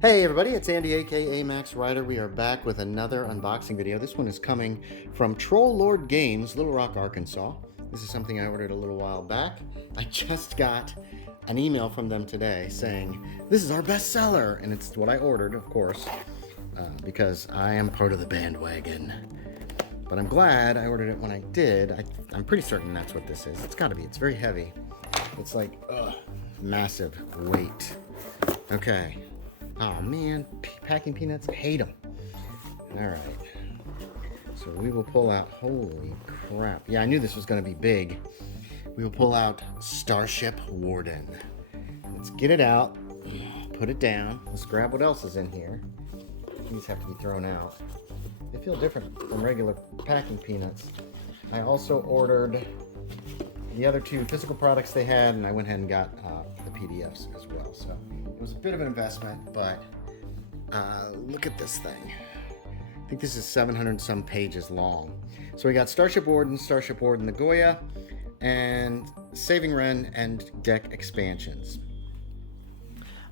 Hey everybody, it's Andy aka Max Rider. We are back with another unboxing video. This one is coming from Troll Lord Games, Little Rock, Arkansas. This is something I ordered a little while back. I just got an email from them today saying, this is our bestseller, and it's what I ordered, of course, because I am part of the bandwagon. But I'm glad I ordered it when I did. I'm pretty certain that's what this is. It's gotta be, it's very heavy. It's like, massive weight. Okay. Oh man, packing peanuts, I hate them. All right, so we will pull out, holy crap. Yeah, I knew this was gonna be big. We will pull out Starship Warden. Let's get it out, put it down. Let's grab what else is in here. These have to be thrown out. They feel different from regular packing peanuts. I also ordered the other two physical products they had, and I went ahead and got the PDFs as well. So it was a bit of an investment, but look at this thing. I think this is 700 and some pages long. So we got Starship Warden the Goya, and Saving Wren and deck expansions.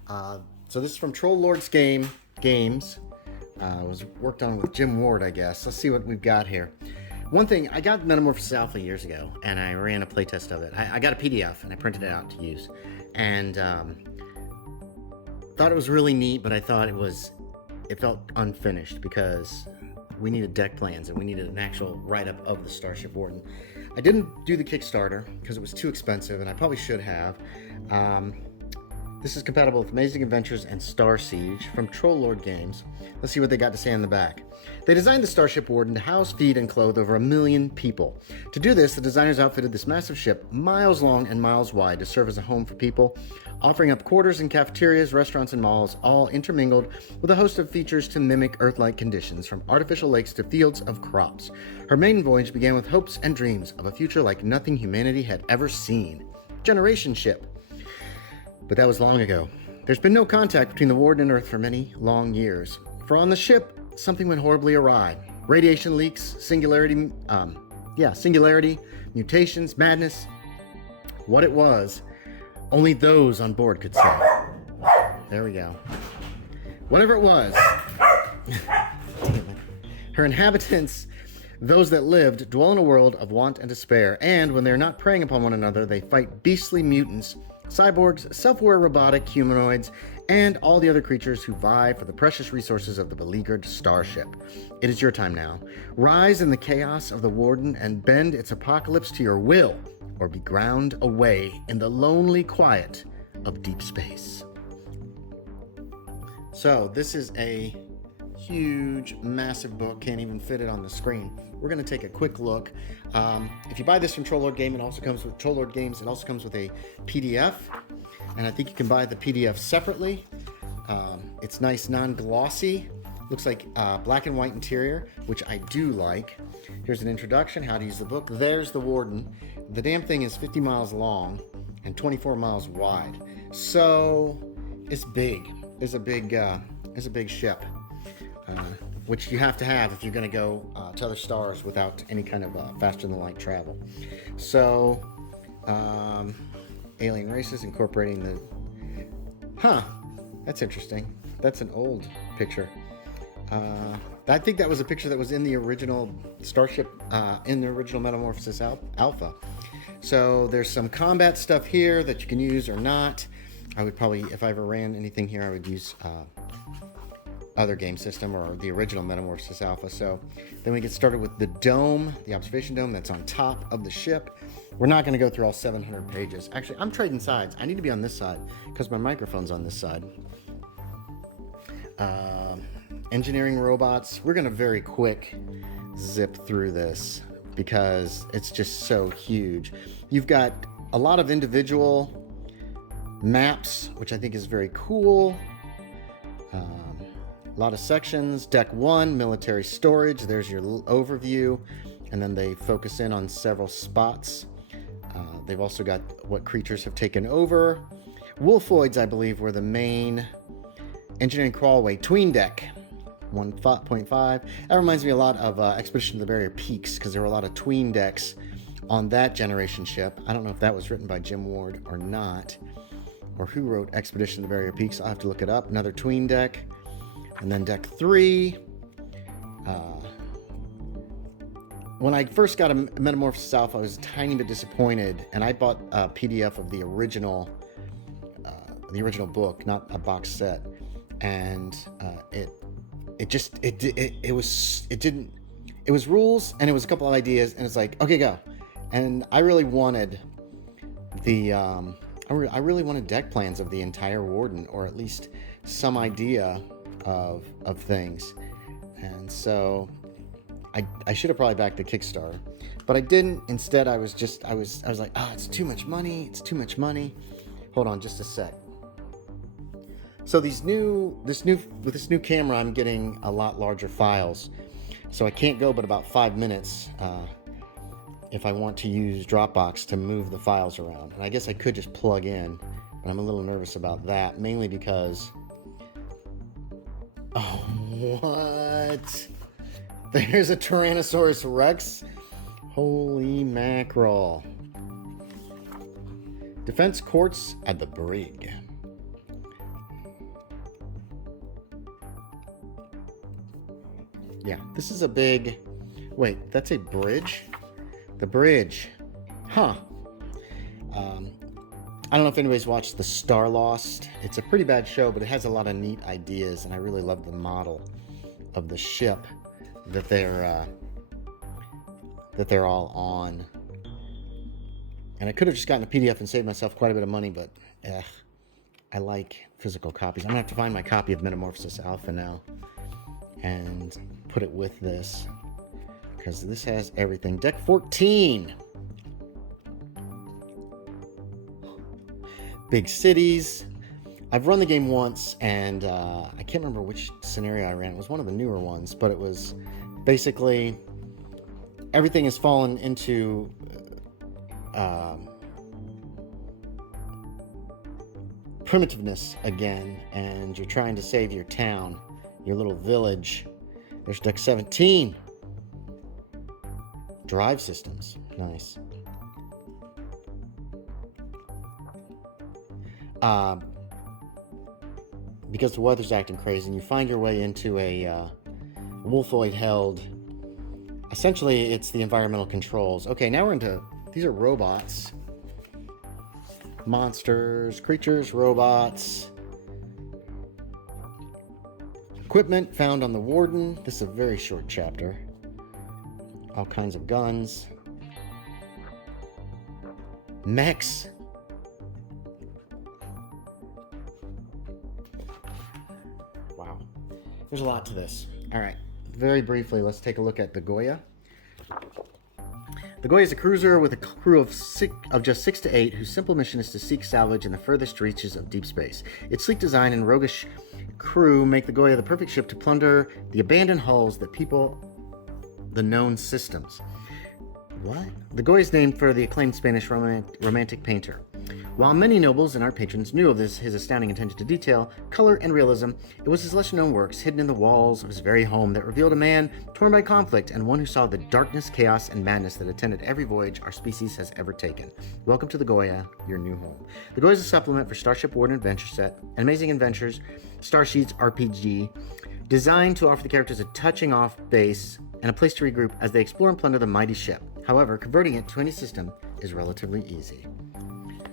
So this is from Troll Lords Games. It was worked on with Jim Ward, I guess. Let's see what we've got here. One thing, I got Metamorphosis Alpha years ago, and I ran a playtest of it. I got a PDF, and I printed it out to use. And thought it was really neat, but I thought it felt unfinished because we needed deck plans, and we needed an actual write-up of the Starship Warden. I didn't do the Kickstarter because it was too expensive, and I probably should have. This is compatible with Amazing Adventures and Star Siege from Troll Lord Games. Let's see what they got to say on the back. They designed the Starship Warden to house, feed, and clothe over 1 million people. To do this, the designers outfitted this massive ship, miles long and miles wide, to serve as a home for people, offering up quarters and cafeterias, restaurants, and malls, all intermingled with a host of features to mimic Earth-like conditions, from artificial lakes to fields of crops. Her maiden voyage began with hopes and dreams of a future like nothing humanity had ever seen. Generation ship. But that was long ago. There's been no contact between the Warden and Earth for many long years. For on the ship, something went horribly awry. Radiation leaks, singularity, mutations, madness. What it was, only those on board could say. There we go. Whatever it was. Her inhabitants, those that lived, dwell in a world of want and despair, and when they're not preying upon one another, they fight beastly mutants, cyborgs, self-aware robotic humanoids, and all the other creatures who vie for the precious resources of the beleaguered starship. It is your time now. Rise in the chaos of the Warden and bend its apocalypse to your will, or be ground away in the lonely quiet of deep space. So this is a huge, massive book. Can't even fit it on the screen. We're going to take a quick look. If you buy this from Troll Lord Game, it also comes with Troll Lord Games. It also comes with a PDF, and I think you can buy the PDF separately. It's nice, non-glossy. Looks like black and white interior, which I do like. Here's an introduction, how to use the book. There's the Warden. The damn thing is 50 miles long and 24 miles wide, so it's big. It's a big ship. Which you have to have if you're going to go to other stars without any kind of faster-than-light travel. So, alien races incorporating the... That's interesting. That's an old picture. I think that was a picture that was in the original Starship, in the original Metamorphosis Alpha. So there's some combat stuff here that you can use or not. I would probably, if I ever ran anything here, I would use... other game system or the original Metamorphosis Alpha. So then we get started with the dome, the observation dome that's on top of the ship. We're not going to go through all 700 pages. Actually, I'm trading sides. I need to be on this side because my microphone's on this side. Engineering robots. We're going to very quick zip through this because it's just so huge. You've got a lot of individual maps, which I think is very cool. A lot of sections. Deck 1, military storage. There's your overview. And then they focus in on several spots. They've also got what creatures have taken over. Wolfoids, I believe, were the main engineering crawlway. Tween deck, 1.5. That reminds me a lot of Expedition to the Barrier Peaks because there were a lot of tween decks on that generation ship. I don't know if that was written by Jim Ward or not. or who wrote Expedition to the Barrier Peaks. I'll have to look it up. Another tween deck. And then deck 3. When I first got a Metamorphosis Alpha, I was a tiny bit disappointed, and I bought a PDF of the original book, not a box set, and it was rules, and it was a couple of ideas, and it's like, okay, go. And I really wanted I really wanted deck plans of the entire Warden, or at least some idea of things, and so I should have probably backed the Kickstarter, but I didn't. Instead, I was like, it's too much money. It's too much money. Hold on just a sec. So with this new camera, I'm getting a lot larger files. So I can't go but about 5 minutes if I want to use Dropbox to move the files around. And I guess I could just plug in, but I'm a little nervous about that, mainly because... Oh, what? There's a Tyrannosaurus Rex? Holy mackerel. Defense Courts at the Brig. Yeah, this is a big... Wait, that's a bridge? The bridge. Huh. I don't know if anybody's watched The Star Lost. It's a pretty bad show, but it has a lot of neat ideas, and I really love the model of the ship that they're all on. And I could have just gotten a PDF and saved myself quite a bit of money, but I like physical copies. I'm gonna have to find my copy of Metamorphosis Alpha now and put it with this, because this has everything. Deck 14. Big cities. I've run the game once, and I can't remember which scenario I ran. It was one of the newer ones, but it was basically everything has fallen into primitiveness again, and you're trying to save your town, your little village. There's deck 17. Drive systems. Nice. Because the weather's acting crazy, and you find your way into a wolfoid held. Essentially, it's the environmental controls. Okay, now we're into... These are robots. Monsters, creatures, robots. Equipment found on the Warden. This is a very short chapter. All kinds of guns. Mechs. Wow. There's a lot to this. All right. Very briefly, let's take a look at the Goya. The Goya is a cruiser with a crew of just 6 to 8 whose simple mission is to seek salvage in the furthest reaches of deep space. Its sleek design and roguish crew make the Goya the perfect ship to plunder the abandoned hulls that people the known systems. What? The Goya is named for the acclaimed Spanish romantic painter. While many nobles and art patrons knew of his astounding attention to detail, color, and realism, it was his lesser-known works hidden in the walls of his very home that revealed a man torn by conflict and one who saw the darkness, chaos, and madness that attended every voyage our species has ever taken. Welcome to the Goya, your new home. The Goya is a supplement for Starship Warden Adventure Set, an amazing adventures, Starsheets RPG, designed to offer the characters a touching-off base and a place to regroup as they explore and plunder the mighty ship. However, converting it to any system is relatively easy.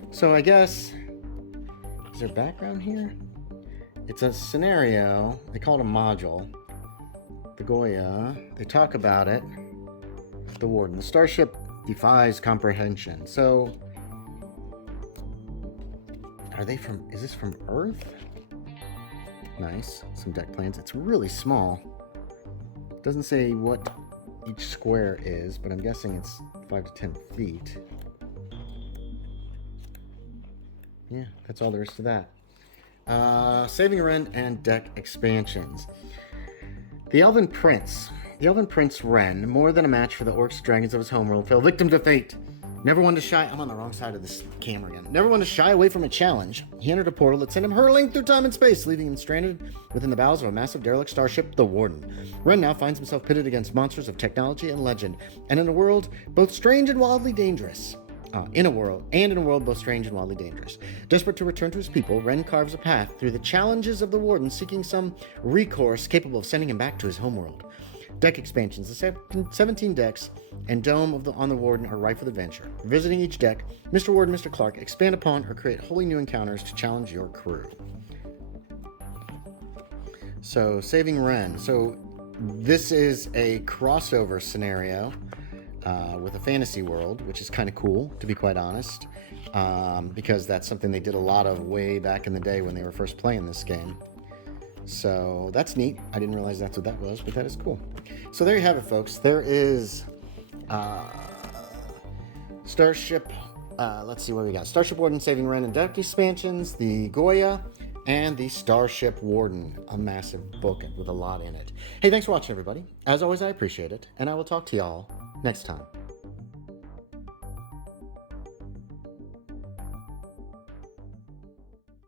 So I guess, is there background here? It's a scenario. They call it a module. The Goya, they talk about it. The Warden. The starship defies comprehension. So, is this from Earth? Nice. Some deck plans. It's really small. Doesn't say what each square is, but I'm guessing it's 5 to 10 feet. Yeah, that's all there is to that. Saving Wren and deck expansions. The Elven Prince. The Elven Prince Wren, more than a match for the orcs and dragons of his homeworld, fell victim to fate. Never one to shy... I'm on the wrong side of this camera again. Never one to shy away from a challenge. He entered a portal that sent him hurling through time and space, leaving him stranded within the bowels of a massive derelict starship, the Warden. Wren now finds himself pitted against monsters of technology and legend, and in a world both strange and wildly dangerous. in a world both strange and wildly dangerous. Desperate to return to his people, Wren carves a path through the challenges of the Warden, seeking some recourse capable of sending him back to his homeworld. Deck expansions. The 17 decks and Dome on the Warden are rife with adventure. Visiting each deck, Mr. Warden, Mr. Clark expand upon or create wholly new encounters to challenge your crew. So, saving Wren. So, this is a crossover scenario with a fantasy world, which is kind of cool, to be quite honest, because that's something they did a lot of way back in the day when they were first playing this game. So that's neat. I didn't realize that's what that was, but that is cool. So there you have it, folks. There is Starship. Let's see what we got. Starship Warden, Saving Wren, and deck expansions. The Goya and the Starship Warden, a massive book with a lot in it. Hey, thanks for watching, everybody. As always, I appreciate it, and I will talk to y'all next time.